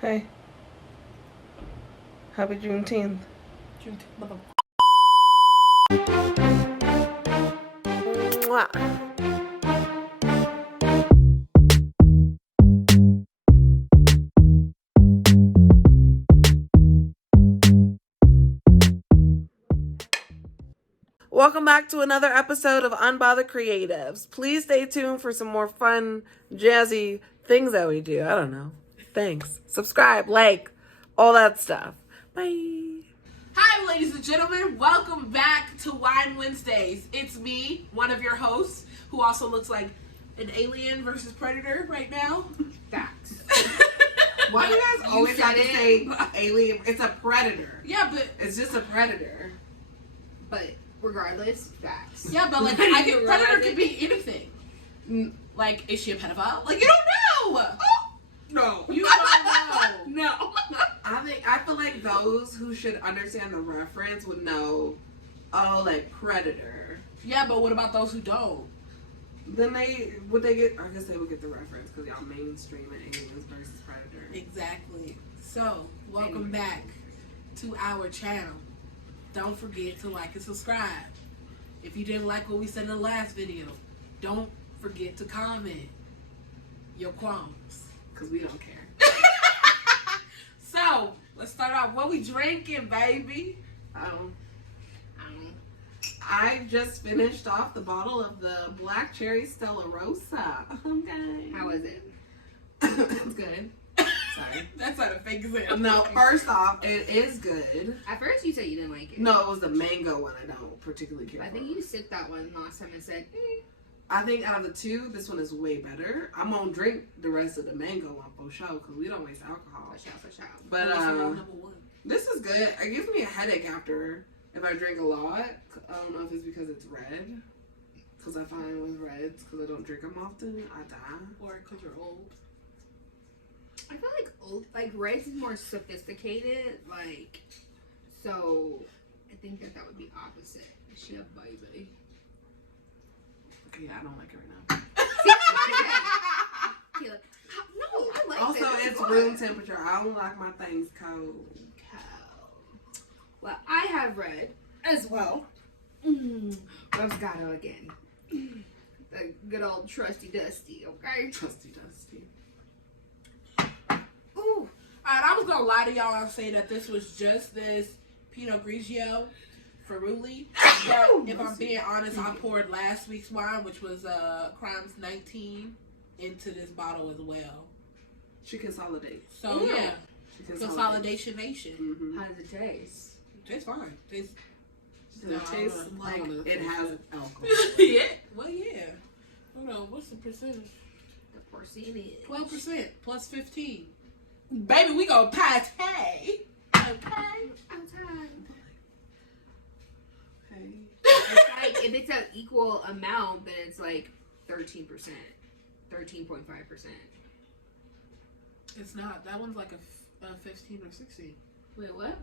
Hey. Happy Juneteenth. Mwah. Welcome back to another episode of Unbothered Creatives. Please stay tuned for some more fun, jazzy things that we do. I don't know. Thanks. Subscribe, like, all that stuff. Bye. Hi, ladies and gentlemen. Welcome back to Wine Wednesdays. It's me, one of your hosts, who also looks like an alien versus predator right now. Facts. Why do you guys always have to say alien? It's a predator. Yeah, but It's just a predator. But regardless, facts. yeah, but like I get predator could be anything. Like, is she a pedophile? Like, you don't know. No. You don't know. No. I feel like those who should understand the reference would know, like predator. Yeah, but what about those who don't? Then would they get? I guess they would get the reference because y'all mainstream aliens versus predator. Exactly. So, welcome back to our channel. Don't forget to like and subscribe. If you didn't like what we said in the last video, don't forget to comment your qualms. Because we don't care. So, let's start off. What we drinking, baby? I just finished off the bottle of the Black Cherry Stella Rosa. Okay. How is it? It's good. Sorry. That's not a fake example. No, first off, it is good. At first you said you didn't like it. No, it was the mango one I don't particularly care I for. think you sipped that one last time and said, I think out of the two, this one is way better. I'm gonna drink the rest of the mango one for sure because we don't waste alcohol. for sure. But number one. this is good. It gives me a headache after if I drink a lot. I don't know if it's because it's red. Because I find with reds, because I don't drink them often, I die. Or because you're old. I feel like Reds is more sophisticated, so I think that would be opposite. She a baby. Okay, yeah, I don't like it right now. No, I like Also, this. it's room temperature. I don't like my things cold. Well, I have red as well. Roscato again. The good old trusty dusty, okay? Trusty dusty. Ooh. Alright, I was gonna lie to y'all and say that this was just this Pinot Grigio Ferruli. But if I'm being honest, I poured last week's wine, which was Crimes 19, into this bottle as well. She consolidates. So Ew. yeah, She consolidates. Consolidation Nation. Mm-hmm. How does it taste? Tastes fine. Tastes. It tastes like it has alcohol. Yeah. Well, yeah. Hold on. What's the percentage? The percentage. 12% plus 15. Baby, we go pate. Okay. Hey. It's like if it's an equal amount, then it's like 13%, 13.5%. It's not. That one's like a 15 or 16. Wait, what?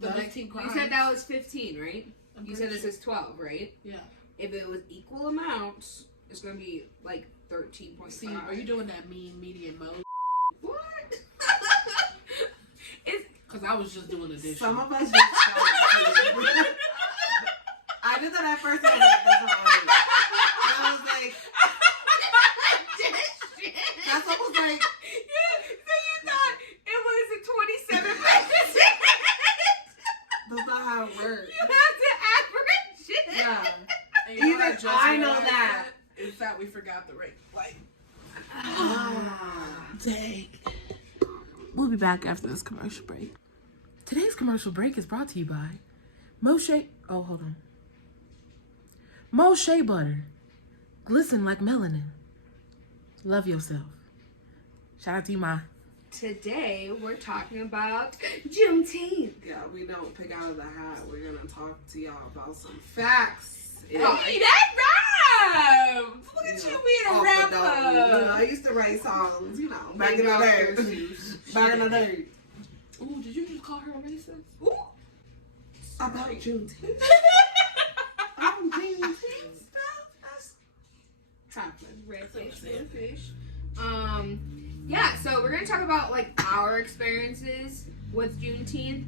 The 19 crimes. You said that was 15, right? I'm You said pretty this sure. is 12, right? Yeah. If it was equal amounts, it's gonna be like 13.5. See, are you doing that mean median mode? What? Because I was just doing addition. Some of us just don't. I did that at first. I was like, that's not right. And I was like, that's almost like. So you thought it was a 27%? That's not how it works. You have to average it. Yeah. And you know what Even just I know realized that. In fact, we forgot the rate. Like, Dang. we'll be back after this commercial break. Today's commercial break is brought to you by Moshe. Oh, hold on. Mo Shea Butter. Glisten like melanin. Love yourself. Shout out to you, Ma. Today we're talking about Juneteenth. Yeah, we don't pick out of the hat. We're gonna talk to y'all about some facts. Hey, that rhymes! Look at you being a Off the dome. rapper. I used to write songs, back in the day. Back in the day. Ooh, did you just call her a racist? Ooh. About Juneteenth. Juneteenth stuff. That's happening. Redfish. Yeah, so we're going to talk about, like, our experiences with Juneteenth.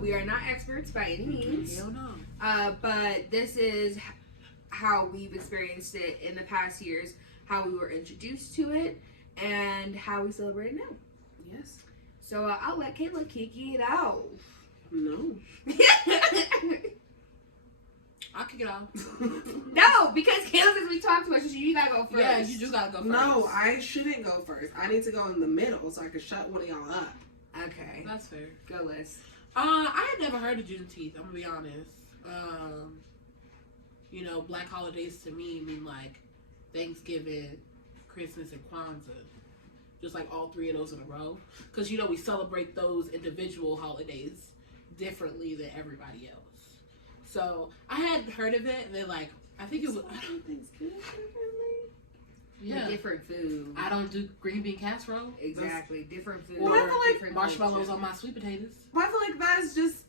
We are not experts by any means. Hell no. But this is how we've experienced it in the past years, how we were introduced to it, and how we celebrate it now. Yes. So I'll let Kayla kick it out. No. I'll kick it off. No, because Kayla says we talk too much, so you gotta go first. Yeah, you do gotta go first. No, I shouldn't go first. I need to go in the middle so I can shut one of y'all up. Okay. That's fair. Go, Liz. I had never heard of Juneteenth, I'm gonna be honest. You know, black holidays to me mean like Thanksgiving, Christmas, and Kwanzaa. Just like all three of those in a row. Because, you know, we celebrate those individual holidays differently than everybody else. So, I hadn't heard of it, and then, like, I think it was... Thanksgiving differently? Yeah. Different food. I don't do green bean casserole. Exactly. Different food. Or But I feel like different marshmallows culture. on my sweet potatoes. But I feel like that's just...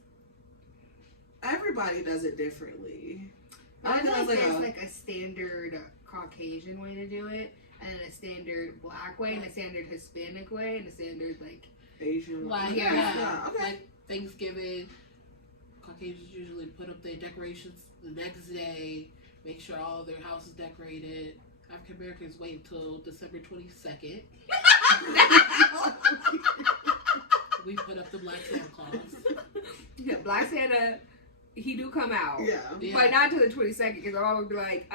Everybody does it differently. I feel like there's there's like a standard Caucasian way to do it, and a standard black way, and a standard Hispanic way, and a standard like Asian. Like, Yeah. Okay. Like Thanksgiving, Caucasians usually put up their decorations the next day, make sure all their house is decorated. African Americans wait until December 22nd. We put up the Black Santa Claus. Yeah, Black Santa, he do come out. Yeah. Yeah. But not until the 22nd, because I would be like,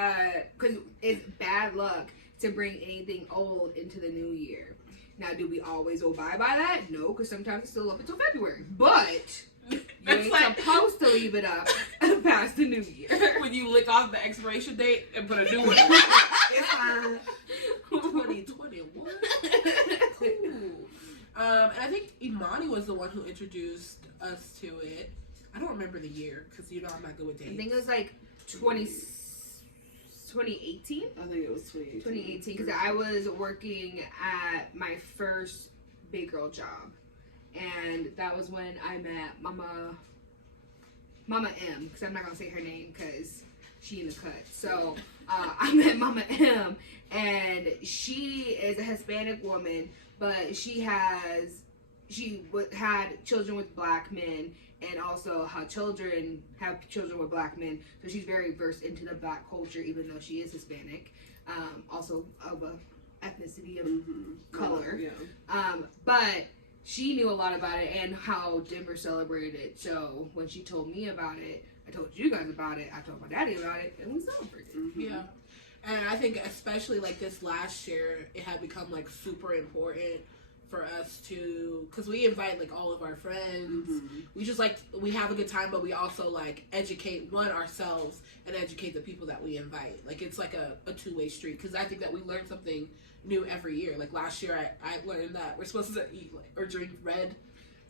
because it's bad luck to bring anything old into the new year. Now, do we always abide by that? No, because sometimes it's still up until February. But you ain't like supposed to leave it up past the new year. when you lick off the expiration date and put a new one. It's fine. 2021. Cool. And I think Imani was the one who introduced us to it. I don't remember the year because you know I'm not good with dates. I think it was like 2018. I think it was 2018, because I was working at my first big girl job, and that was when I met Mama M, because I'm not gonna say her name because she in the cut. So I met Mama M, and she is a Hispanic woman, but she had children with black men, and also how children have children with black men. So she's very versed into the black culture, even though she is Hispanic, also of a ethnicity of color. Yeah. But she knew a lot about it and how Denver celebrated it. So when she told me about it, I told you guys about it, I told my daddy about it, and we celebrated. Yeah. And I think especially like this last year, it had become like super important for us to, because we invite like all of our friends. We just like, we have a good time, but we also like educate ourselves and educate the people that we invite. Like it's like a two-way street, because I think that we learn something new every year. Like last year I learned that we're supposed to eat or drink red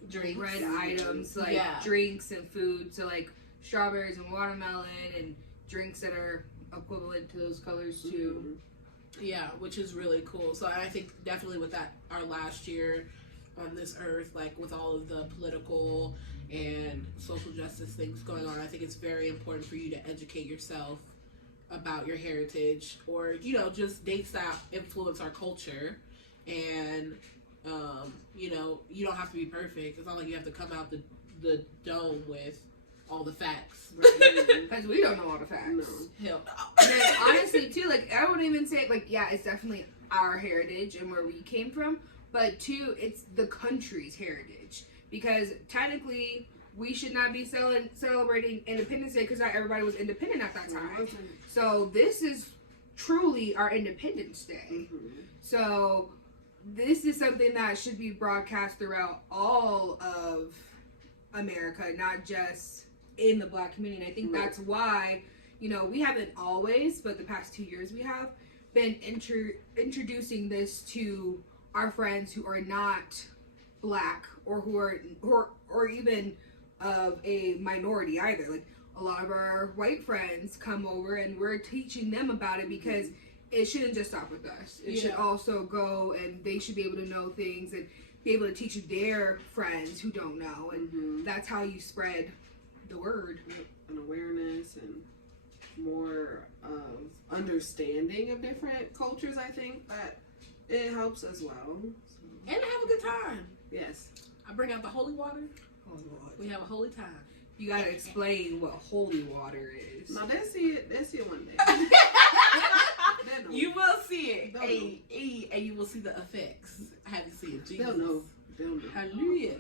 drinks. Red items, like drinks and food. So like strawberries and watermelon, and drinks that are equivalent to those colors too. Yeah, which is really cool. So I think definitely with that, our last year on this earth, like with all of the political and social justice things going on, I think it's very important for you to educate yourself about your heritage, or, you know, just dates that influence our culture. And, you know, you don't have to be perfect. It's not like you have to come out the dome with all the facts. Because we don't know all the facts. No. Hell, And then honestly too, like I wouldn't even say like, yeah, it's definitely our heritage and where we came from, but two, it's the country's heritage, because technically we should not be celebrating Independence Day because not everybody was independent at that time. So this is truly our Independence Day. So this is something that should be broadcast throughout all of America, not just in the black community. And I think that's why, you know, we haven't always, but the past 2 years we have been introducing this to our friends who are not black, or who are even of a minority either. Like a lot of our white friends come over and we're teaching them about it, because it shouldn't just stop with us. It should also go, and they should be able to know things and be able to teach their friends who don't know. And that's how you spread the word. An awareness and more of understanding of different cultures, I think, that it helps as well. So. And have a good time. Yes. I bring out the holy water. Oh Lord. We have a holy time. You gotta explain what holy water is. No, they'll see it. They'll see it one day. They know. You will see it. They'll And you will see the effects. Have you seen Jesus? They'll know. They'll know. Hallelujah.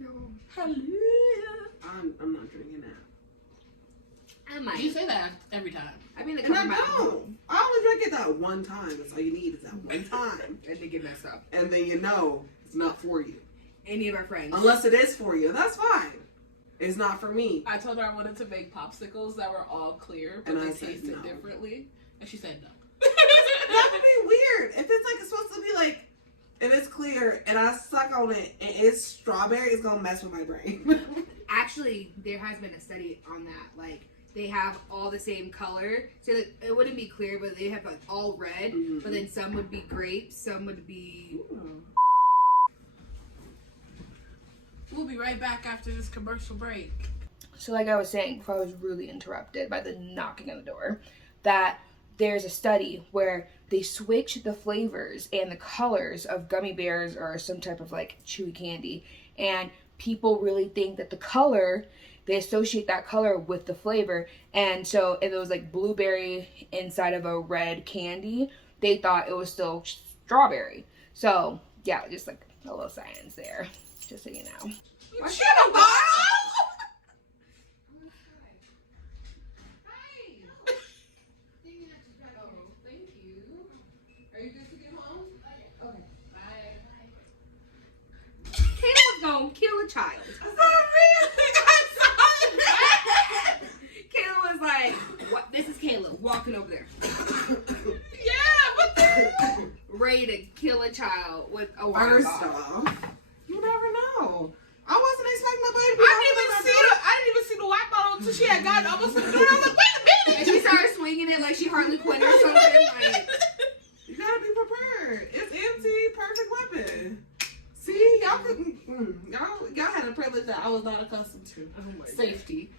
No. Hallelujah. I'm not drinking that. I might. You say that every time. I mean, And I don't. I only drink it that one time. That's all you need is that one time. And they get messed up. And then you know it's not for you. Any of our friends. Unless it is for you. That's fine. It's not for me. I told her I wanted to make popsicles that were all clear, but And they I said tasted no. differently. And she said no. That would be weird. If it's like it's supposed to be like, if it's clear and I suck on it and it's strawberry, it's gonna mess with my brain. Actually, there has been a study on that. Like, they have all the same color. So that it wouldn't be clear, but they have like all red. Mm-hmm. But then some would be grapes, some would be... We'll be right back after this commercial break. So like I was saying before I was really interrupted by the knocking on the door, that there's a study where they switch the flavors and the colors of gummy bears or some type of like chewy candy, and people really think that the color, they associate that color with the flavor. And so if it was like blueberry inside of a red candy, they thought it was still strawberry. So yeah, just like a little science there, just so you know. What's your bottle? Kayla's gonna kill a child. Kayla was like, "What? This is Kayla walking over there, ready to kill a child with a water First bottle." off, you never know. I wasn't expecting my baby. I didn't even see the white bottle until she had gotten almost to the door. I was like, wait a minute. And she started swinging it like she Harley Quinn or something. Like, You gotta be prepared. It's empty, perfect weapon. See, y'all couldn't. Y'all had a privilege that I was not accustomed to. oh my Safety.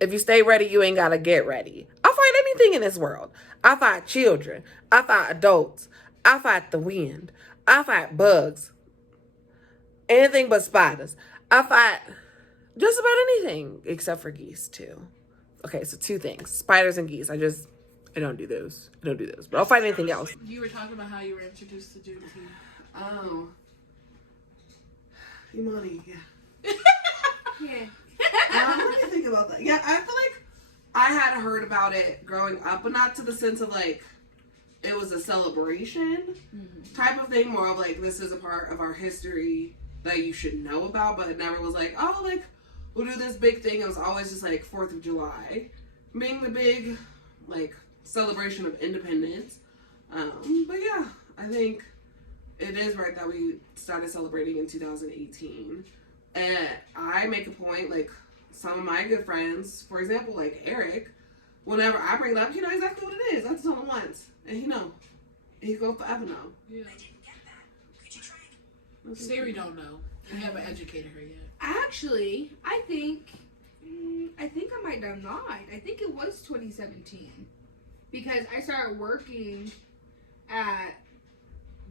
If you stay ready, you ain't gotta get ready. I fight anything in this world. I fight children. I fight adults. I fight the wind. I fight bugs. Anything but spiders. I fight just about anything except for geese too. Okay, so two things: spiders and geese. I don't do those. But I'll fight anything else. You were talking about how you were introduced to Juneteenth. Oh, Imani, yeah. Yeah. What do you think about that? Yeah, I feel like I had heard about it growing up, but not to the sense of like it was a celebration type of thing. More of like this is a part of our history that you should know about, but it never was like, oh, like we'll do this big thing. It was always just like 4th of July being the big like celebration of independence. But yeah, I think it is right that we started celebrating in 2018. And I make a point, like some of my good friends, for example, like Eric, whenever I bring it up, he know exactly what it is. I just told him once, and he know. He's going to forever know. Yeah. Siri don't know. We haven't educated her yet. Actually, I think I might have lied. I think it was 2017 because I started working at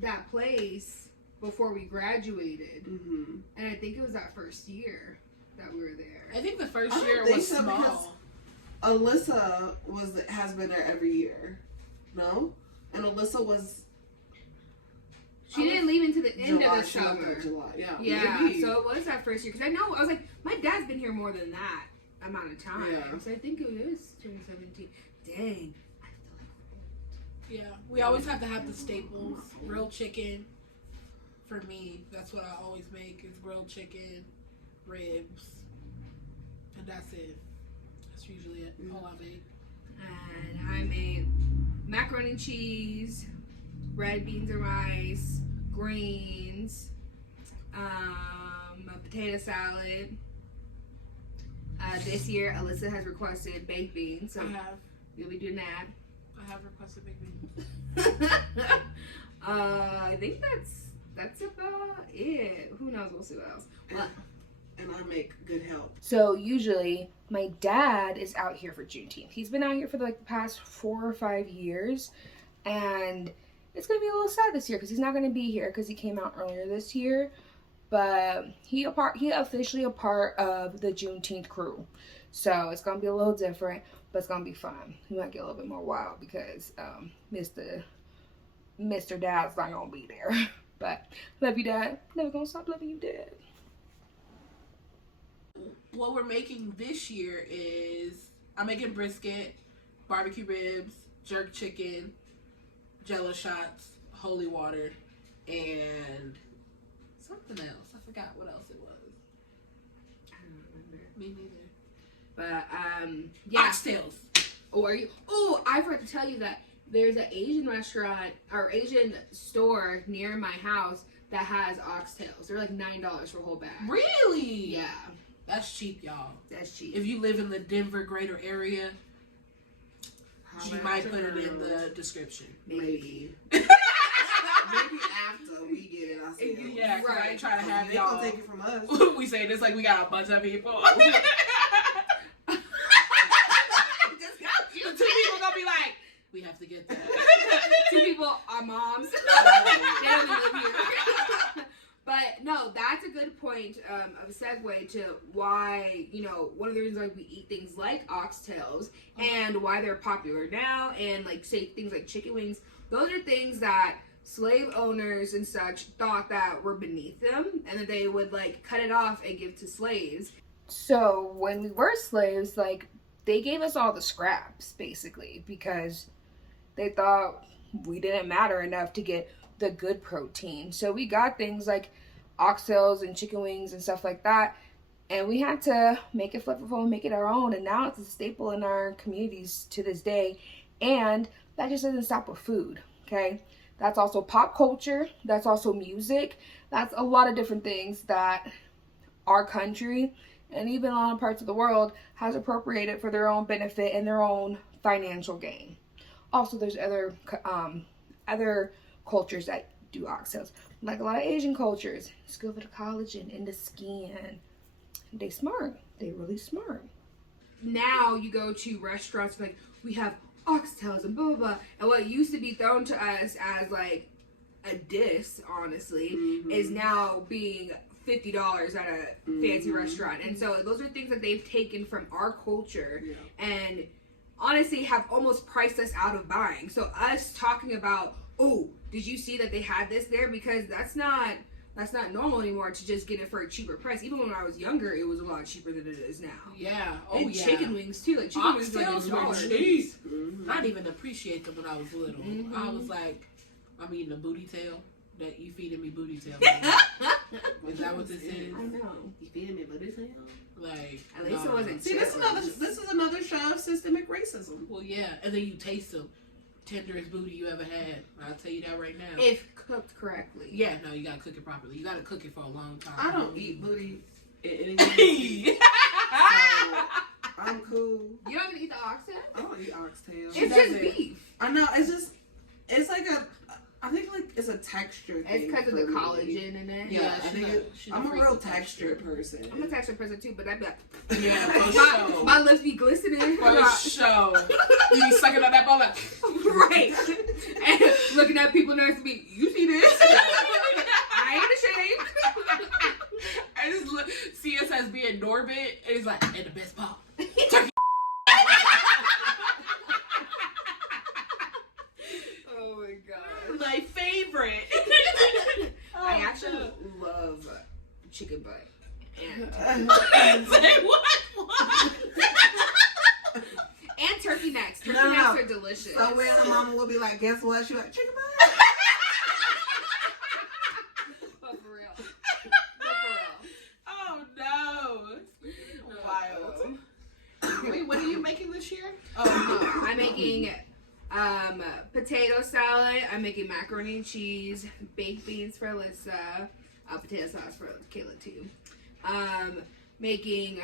that place before we graduated, Mm-hmm. and I think it was that first year that we were there. I think the first I don't year think was so, small. Alyssa has been there every year. No? And Alyssa was She didn't leave until the end July, of the she left summer. in July. Yeah. Yeah, maybe. so it was that first year because I was like, my dad's been here more than that amount of time. Yeah. So I think it was 2017. Dang. Yeah, we always have to have the staples. Grilled chicken. For me, that's what I always make is grilled chicken, ribs, and that's it. That's usually it. All I make. And I made macaroni and cheese, red beans and rice, greens, a potato salad. This year, Alyssa has requested baked beans, so you'll be doing that. I have requested baked beans. I think that's about it. Who knows? We'll see what else. Well, And I make good help. So usually my dad is out here for Juneteenth. He's been out here for like the past 4 or 5 years, and it's gonna be a little sad this year because he's not gonna be here because he came out earlier this year. But he officially a part of the Juneteenth crew, so it's gonna be a little different, but it's gonna be fun. He might get a little bit more wild because Mr. Dad's not gonna be there. But love you, Dad. Never gonna stop loving you, Dad. What we're making this year is I'm making brisket, barbecue ribs, jerk chicken, Jello shots, holy water, and something else. I forgot what else it was. I don't remember. Me neither. But yeah. Oxtails. Oh, I forgot to tell you that there's an Asian restaurant or Asian store near my house that has oxtails. They're like $9 for a whole bag. Really? Yeah. That's cheap, y'all. That's cheap. If you live in the Denver greater area, you might put it in the description. Maybe. Maybe after we get it ourselves. Yeah, because I ain't trying to have They y'all. gonna take it from us. We say this like we got a bunch of people. The 2 people gonna be like, we have to get that. 2 people are moms. They don't even live here. But no, that's a good point of a segue to why, one of the reasons why we eat things like oxtails and why they're popular now, and like say things like chicken wings. Those are things that slave owners and such thought that were beneath them, and that they would like cut it off and give to slaves. So when we were slaves, like, they gave us all the scraps, basically, because they thought we didn't matter enough to get the good protein. So we got things like oxtails and chicken wings and stuff like that, and we had to make it flavorful and make it our own, and now it's a staple in our communities to this day. And that just doesn't stop with food, okay? That's also pop culture, that's also music, that's a lot of different things that our country and even a lot of parts of the world has appropriated for their own benefit and their own financial gain. Also, there's other cultures that do oxtails, like a lot of Asian cultures. It's good for the collagen in the skin. They smart. They really smart. Now you go to restaurants like, we have oxtails and blah blah blah, and what used to be thrown to us as like a diss, honestly, is now being $50 at a fancy restaurant. And so those are things that they've taken from our culture and honestly have almost priced us out of buying. So us talking about, oh, did you see that they had this there? Because that's not normal anymore to just get it for a cheaper price. Even when I was younger, it was a lot cheaper than it is now. Yeah. And chicken wings too. Like chicken wings like Oxtails were cheap. I didn't even appreciate them when I was little. I was like, I'm eating a booty tail. That you feeding me booty tail. Is that what this is? I know. You feeding me booty tail? Like, at least it wasn't. See, this is another show of systemic racism. Well, yeah, and then you taste them. Tenderest booty you ever had. I'll tell you that right now. If cooked correctly. Yeah, no, you gotta cook it properly. You gotta cook it for a long time. I don't eat booty in anything. So I'm cool. You don't even eat the oxtail? I don't eat oxtail. It's just beef. I know. It's like I think like it's a texture thing. It's because of the collagen in it. Yeah, I think I'm a real texture person. I'm a texture person too, but I'd be like, yeah, for sure. My lips be glistening. For sure. You be sucking on that ball like, right. And looking at people next to me, you see this? I ain't ashamed. I just see us as being Norbit, and he's like, and the best ball. Turkey. Oh my god. My favorite. I actually love chicken butt. And and turkey necks. Turkey necks are delicious. So when the mama will be like, guess what? She's like, chicken butt. Oh, for real. Oh no. Wild. Wait, what are you making this year? I'm making potato salad. I'm making macaroni and cheese, baked beans for Alyssa, potato sauce for Kayla too. Making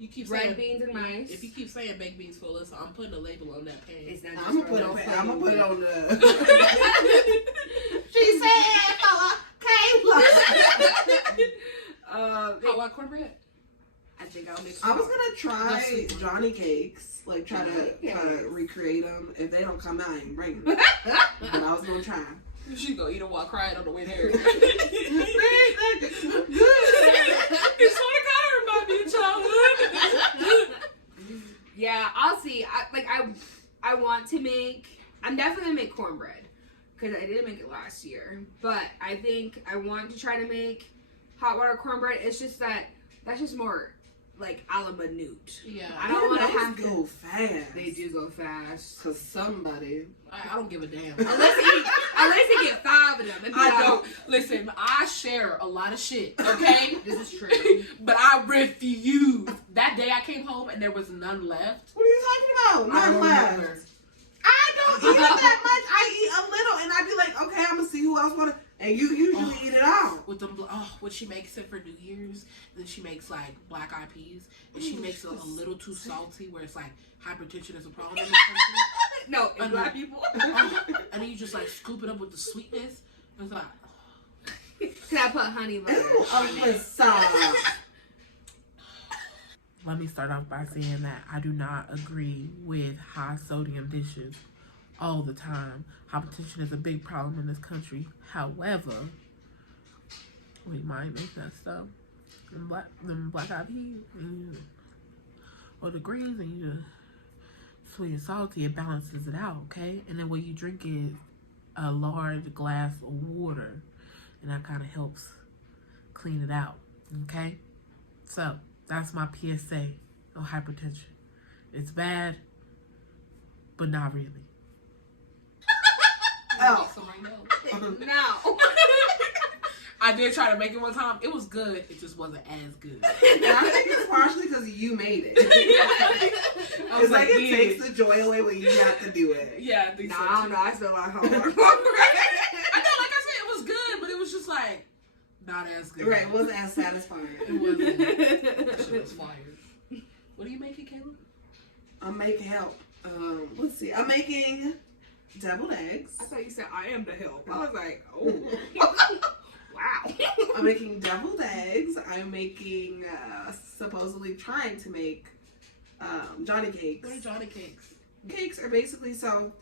You keep red saying, beans and rice. If you keep saying baked beans for Alyssa, I'm putting a label on that pan. It's not just I'm gonna put it on the. She said for Kayla. Hot cornbread. I think I'll mix. I was gonna try Johnny cakes, try to recreate them. If they don't come out, I ain't bringing them. But I was gonna try. She gonna eat it while crying on the way there. Good. It's sort of kind of remind me of childhood. Yeah, I'll see. I want to make. I'm definitely gonna make cornbread because I didn't make it last year. But I think I want to try to make hot water cornbread. It's just that's just more like a la minute. Yeah. I don't want to have to go fast. They do go fast. Cause somebody. I don't give a damn. Unless they get 5 of them. And I don't. Listen, I share a lot of shit, okay? This is true. But I refuse. That day I came home and there was none left. What are you talking about? I None don't left. remember. I don't eat it that much. I eat a little, and I be like, okay, I'm gonna see who else wanna. And you usually eat it all. With them, what she makes it for New Year's, then she makes like black eyed peas, and she makes it a little too salty, where it's like hypertension is a problem in this country. No, And black people. And then you just like scoop it up with the sweetness. And it's like, Can I put honey butter Ew, on it? stop. let me start off by saying that I do not agree with high sodium dishes all the time. Hypertension is a big problem in this country. However, we might make that stuff. Them black eyed peas or the greens, and you just sweet and salty, it balances it out, okay? And then what you drink is a large glass of water, and that kind of helps clean it out, okay? So that's my PSA on hypertension. It's bad, but not really. Oh. No. I did try to make it one time. It was good. It just wasn't as good. And I think it's partially because you made it. I was It's like it yeah. takes the joy away when you have to do it. Yeah, I think No, so. I don't too. know. I still like home. I know, like I said, it was good, but it was just like not as good. Right, it wasn't as satisfying. It wasn't. That shit was fire. What are you making, Kayla? I'm making help. Let's see. I'm making deviled eggs. I thought you said I am the help. I was like, oh. Wow. I'm making deviled eggs. I'm making, supposedly trying to make Johnny cakes. What are Johnny cakes? Cakes are basically, so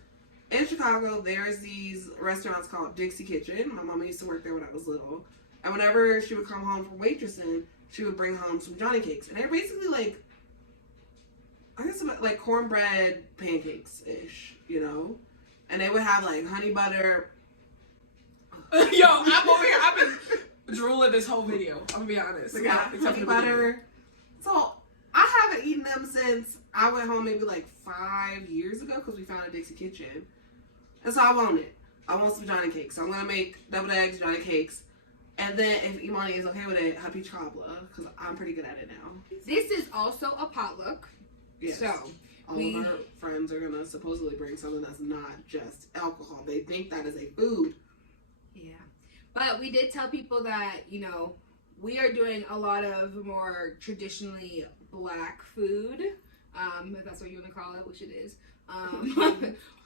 in Chicago, there's these restaurants called Dixie Kitchen. My mama used to work there when I was little. And whenever she would come home from waitressing, she would bring home some Johnny cakes. And they're basically like, I guess like cornbread pancakes-ish, you know? And they would have like honey butter. Yo, I'm over here. I've been drooling this whole video. I'm gonna be honest. They got Except honey for the beginning. butter. So I haven't eaten them since I went home maybe like 5 years ago because we found a Dixie Kitchen. And so I want it. I want some Johnny cakes. So I'm gonna make deviled eggs, Johnny cakes. And then if Imani is okay with it, hot peach cobbler, because I'm pretty good at it now. This is also a potluck. Yes. So, all of our friends are gonna supposedly bring something that's not just alcohol. They think that is a food. yeah. But we did tell people that, you know, we are doing a lot of more traditionally black food. If that's what you want to call it, which it is.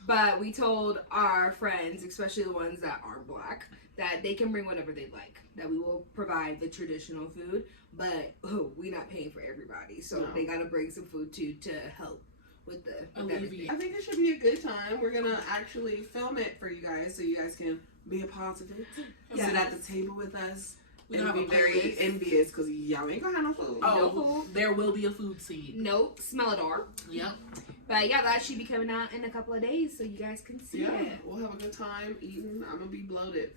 But we told our friends, especially the ones that are black, that they can bring whatever they like. That we will provide the traditional food, but we're not paying for everybody, so No. they gotta bring some food too to help with everything. I think it should be a good time. We're gonna actually film it for you guys so you guys can be a part of it. Yeah. Sit at the table with us. We And have be a very playlist. envious because y'all ain't gonna have no food. Oh, No food. there will be a food scene. No, Smellador. Yep. But yeah, that should be coming out in a couple of days, so you guys can see Yeah, it. we'll have a good time eating. I'm gonna be bloated.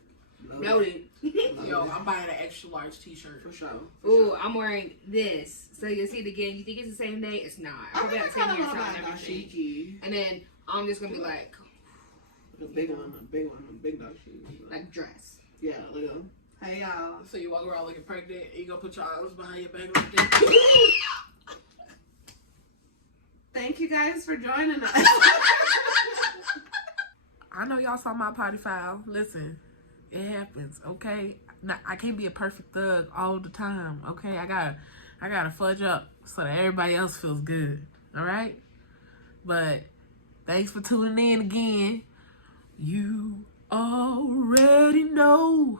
Noted. Yo, I'm buying an extra large T-shirt. For sure. Ooh, I'm wearing this, so you'll see it again. You think it's the same day? It's not. I I forgot think to I send kind you of your want sign to and buy everything. dashiki. And then I'm just gonna be like A big one, a big dashiki. like dress. Yeah, look at them. Hey y'all. So you walk around looking pregnant, and you gonna put your arms behind your back like that. Thank you guys for joining us. I know y'all saw my potty foul. Listen, it happens, okay? I can't be a perfect thug all the time, okay? I gotta fudge up so that everybody else feels good, all right? But thanks for tuning in again. You already know.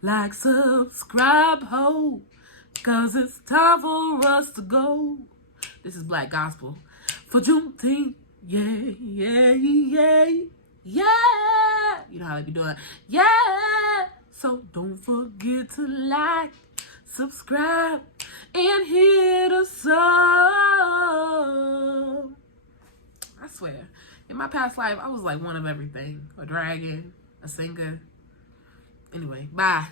Like, subscribe, ho, 'cause it's time for us to go. This is Black Gospel for Juneteenth. Yeah, yeah, yeah, yeah. You know how they be doing. Yeah. So don't forget to like, subscribe, and hit us up. I swear, in my past life, I was like one of everything. A dragon, a singer. Anyway, bye.